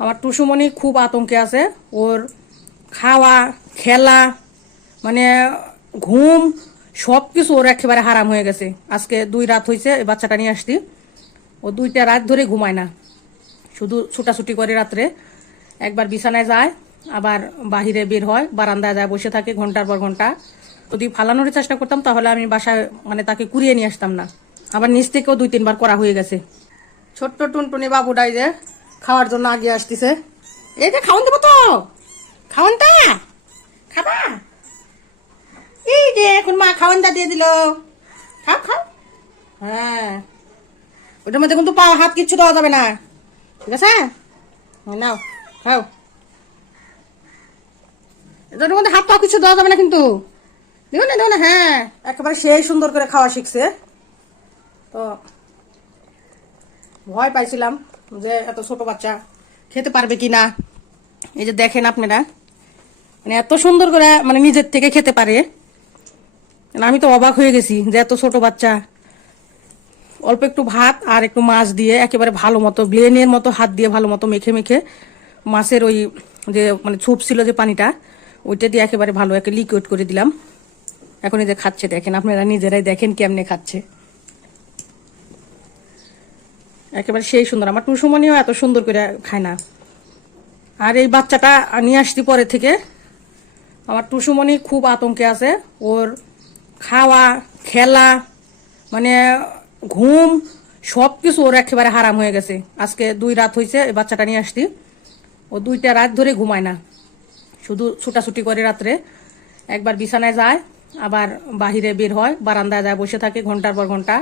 আমার টুসুমণি খুব আতঙ্কে আছে। ওর খাওয়া, খেলা, মানে ঘুম, সব কিছু ওর একেবারে হারাম হয়ে গেছে। আজকে 2 রাত হয়েছে এই বাচ্চাটা নিয়ে আসছি। ও 2টা রাত ধরে ঘুমায় না, শুধু ছুটাছুটি করে রাত্রে। একবার বিছানায় যায়, আবার বাহিরে বের হয়, বারান্দায় যায় বসে থাকে ঘন্টার পর ঘন্টা। যদি ফালানোর চেষ্টা করতাম তাহলে আমি বাসায় মানে তাকে কুড়িয়ে নিয়ে আসতাম না। আবার নিচ থেকেও 2-3 বার করা হয়ে গেছে। ছোট্ট টুনটুনি বাবুটাই যে খাওয়ার জন্য আগে আসতেছে। এই যে খাওয়ান দেবো তো, খাওয়ানটা খাবা। এই যে এখন মা খাওয়ানটা দিয়ে দিল, খাও খাও। হ্যাঁ, ওটার মধ্যে কিন্তু পা হাত কিচ্ছু দেওয়া যাবে না, ঠিক আছে? নাও খাও। এটার মধ্যে হাত পা কিছু দেওয়া যাবে না কিন্তু, দেবো না দেবো না। হ্যাঁ, একেবারে সেই সুন্দর করে খাওয়া শিখছে। তো ভয় পাইছিলাম যে এত ছোট বাচ্চা খেতে পারবে কি না। এই যে দেখেন আপনারা, মানে এত সুন্দর করে মানে নিজের থেকে খেতে পারে। আমি তো অবাক হয়ে গেছি যে এত ছোট বাচ্চা অল্প একটু ভাত আর একটু মাছ দিয়ে একেবারে ভালো মতো ব্লেনের মতো হাত দিয়ে ভালো মতো মেখে মেখে মাছের ওই যে মানে ছুপ ছিল যে পানিটা, ওইটা দিয়ে একেবারে ভালো একটা লিকুইড করে দিলাম। এখন এই যে খাচ্ছে, দেখেন আপনারা নিজেরাই দেখেন কেমনে খাচ্ছে। একেবারে সেই সুন্দর। আমার টুসুমনিও এত সুন্দর করে খায় না। আর এই বাচ্চাটা নিয়ে আসছি পরে থেকে। আমার টুসুমণি খুব আতঙ্কে আছে। ওর খাওয়া, খেলা, মানে ঘুম, সব কিছু ওর একেবারে হারাম হয়ে গেছে। আজকে 2 রাত হয়েছে এই বাচ্চাটা নিয়ে আসছি। ও 2টা রাত ধরে ঘুমায় না, শুধু ছুটাছুটি করে রাত্রে। একবার বিছানায় যায়, আবার বাহিরে বের হয়, বারান্দায় যায় বসে থাকে ঘন্টার পর ঘন্টা।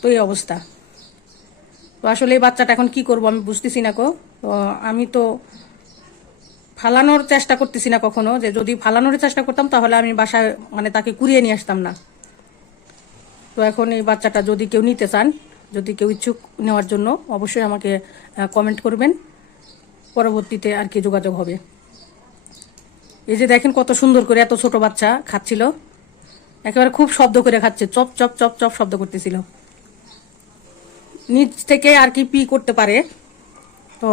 তো এই অবস্থা। তো আসলে এই বাচ্চাটা এখন কি করব আমি বুঝতেছি না কো। তো আমি তো ফালানোর চেষ্টা করতেছি না কখনো, যে যদি ফালানোর চেষ্টা করতাম তাহলে আমি বাসায় মানে তাকে কুড়িয়ে নিয়ে আসতাম না। তো এখন এই বাচ্চাটা যদি কেউ নিতে চান, যদি কেউ ইচ্ছুক নেওয়ার জন্য, অবশ্যই আমাকে কমেন্ট করবেন, পরবর্তীতে আর কি যোগাযোগ হবে। এই যে দেখেন কত সুন্দর করে এত ছোট বাচ্চা খাচ্ছিল, একেবারে খুব শব্দ করে খাচ্ছে, চপ চপ চপ চপ শব্দ করতেছিল। নিচ থেকে আর কি পি করতে পারে। তো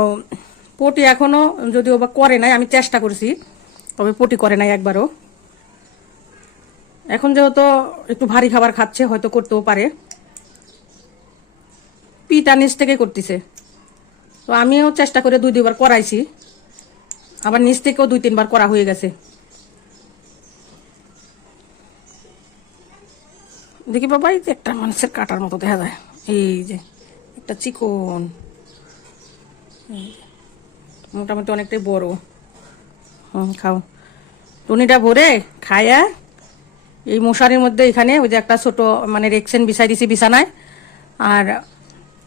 পটি এখনো যদিও বা করে নাই, আমি চেষ্টা করছি, তবে পটি করে নাই একবারও। এখন যেহেতু একটু ভারী খাবার খাচ্ছে হয়তো করতেও পারে। পিটা নিচ থেকে করতেছে। তো আমিও চেষ্টা করে 2-2 বার করাইছি, আবার নিচ থেকেও 2-3 বার করা হয়ে গেছে। দেখি বাবা, এই যে একটা মানুষের কাটার মতো দেখা যায়, এই যে একটা চিকন, মোটামুটি অনেকটাই বড়। খাও। টুনিটা ভরে খায়া এই মশারির মধ্যে এখানে ওই যে একটা ছোট মানে রেকশন বিছাই দিছি বিছানায়, আর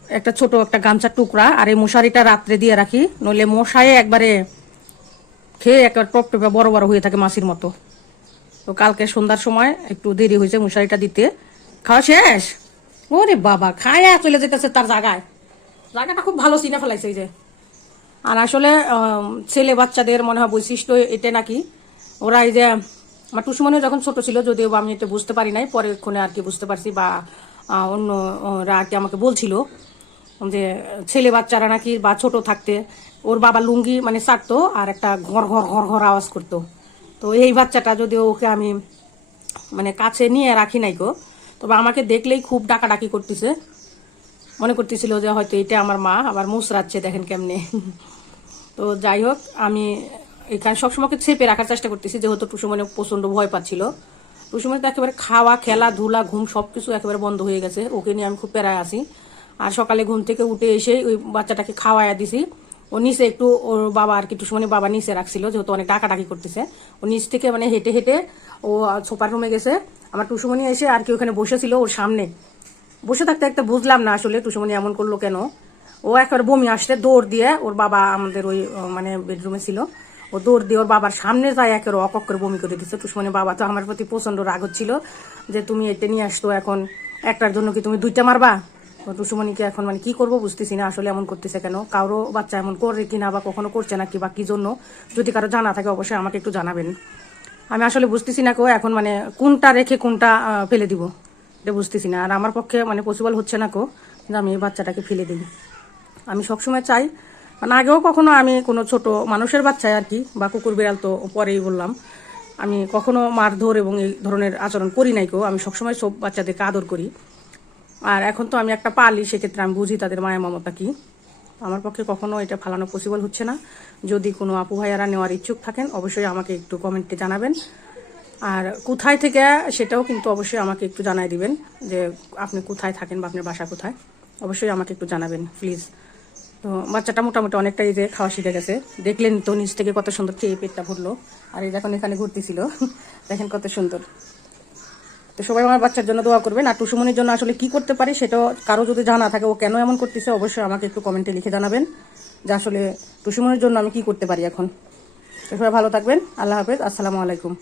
একটা ছোট একটা গামছার টুকরা, আর এই মশারিটা রাত্রে দিয়ে রাখি, নইলে মশায় একবারে খেয়ে একবার টপটপে বড় বড় হয়ে থাকে মাছির মতো। তো কালকে সন্ধ্যার সময় একটু দেরি হয়েছে মশারিটা দিতে। খাওয়া শেষ? ওরে বাবা, খায়া চলে যেতেছে তার জায়গায়। জায়গাটা খুব ভালো চিনে ফেলাইছে এই যে। আর আসলে ছেলে বাচ্চাদের মনে হয় বৈশিষ্ট্য এটা নাকি, ওরা এই যে আমার টুসুমনিও যখন ছোট ছিল, যদিও আমি এটা বুঝতে পারি নাই, পরেক্ষণে আর কি বুঝতে পারছি, বা অন্যরা আর কি আমাকে বলছিল যে ছেলে বাচ্চারা নাকি বা ছোট থাকতে ওর বাবা লুঙ্গি মানে ছাড়তো আর একটা ঘর ঘর ঘর ঘর আওয়াজ করতো। তো এই বাচ্চাটা যদিও ওকে আমি মানে কাছে নিয়ে রাখি নাই গো, তবে আমাকে দেখলেই খুব ডাকাডাকি করতেছে, মনে করতেছিল যে হয়তো এটা আমার মা, আবার মুসরাচ্ছে দেখেন কেমনে। তো যাই হোক, আমি এখানে সবসময়কে ছেপে রাখার চেষ্টা করতেছি, যেহেতু টুসুমনি প্রচন্ড ভয় পাচ্ছিল। টুসুমনি তো একেবারে খাওয়া, খেলাধুলা, ঘুম সবকিছু একেবারে বন্ধ হয়ে গেছে। ওকে নিয়ে আমি খুব প্যারায় আছি। আর সকালে ঘুম থেকে উঠে এসে ওই বাচ্চাটাকে খাওয়াইয়া দিছি। ও নিচে একটু ওর বাবা আর কি টুসুমনি বাবা নিচে রাখছিল, যেহেতু অনেক ডাকাডাকি করতেছে। ও নিচ থেকে মানে হেঁটে হেঁটে ও সোফার রুমে গেছে। আমার টুসুমনি এসে আর কি ওখানে বসেছিল ওর সামনে। বসে থাকতে একটা বুঝলাম না আসলে টুসুমনি এমন করলো কেন। ও একেবারে বমি আসলে দৌড় দিয়ে, ওর বাবা আমাদের ওই মানে বেডরুমে ছিল, ও দৌড় দিয়ে ওর বাবার সামনে যায় একেবারে অকক করে বমি করে দিচ্ছে। টুসুমনি বাবা তো আমার প্রতি প্রচন্ড রাগ হচ্ছিল যে তুমি এটা নিয়ে আসতো, এখন একটার জন্য কি তুমি 2টা মারবা? টুসুমনিকে এখন মানে কি করবো বুঝতেছি না আসলে এমন করতেছে কেন। কারো বাচ্চা এমন করে কিনা বা কখনো করছে নাকি বা কি জন্য, যদি কারো জানা থাকে অবশ্যই আমাকে একটু জানাবেন। আমি আসলে বুঝতেছি না কেউ এখন মানে কোনটা রেখে কোনটা ফেলে দিব, এটা বুঝতেছি না। আর আমার পক্ষে মানে পসিবল হচ্ছে না কো যে আমি এই বাচ্চাটাকে ফেলে দিই। আমি সবসময় চাই মানে আগেও কখনো আমি কোনো ছোট মানুষের বাচ্চায় আর কি, বা কুকুর বিড়াল তো পরেই বললাম, আমি কখনো মারধর এবং এই ধরনের আচরণ করি নাই কেউ। আমি সবসময় সব বাচ্চাদেরকে আদর করি। আর এখন তো আমি একটা পালি, সেক্ষেত্রে আমি বুঝি তাদের মায়া মমতা কী। আমার পক্ষে কখনো এটা ফালানো পসিবল হচ্ছে না। যদি কোনো আপু ভাইয়ারা নেওয়ার ইচ্ছুক থাকেন অবশ্যই আমাকে একটু কমেন্টে জানাবেন। আর কোথায় থেকে সেটাও কিন্তু অবশ্যই আমাকে একটু জানাই দিবেন, যে আপনি কোথায় থাকেন বা আপনার বাসা কোথায়, অবশ্যই আমাকে একটু জানাবেন প্লিজ। তো বাচ্চাটা মোটামুটি অনেকটাই যে খাওয়া শিখে গেছে, দেখলেন তো নিচ থেকে কত সুন্দর খেয়ে পেটটা ভরলো। আর এই যখন এখানে ঘুরতেছিল দেখেন কত সুন্দর। তো সবাই আমার বাচ্চার জন্য দোয়া করবেন। আর টুসুমনির জন্য আসলে কি করতে পারি সেটাও কারো যদি জানা থাকে, ও কেন এমন করতেছে, অবশ্যই আমাকে একটু কমেন্টে লিখে জানাবেন যে আসলে টুসুমনির জন্য আমি কি করতে পারি এখন। তো সবাই ভালো থাকবেন। আল্লাহ হাফেজ। আসসালামু আলাইকুম।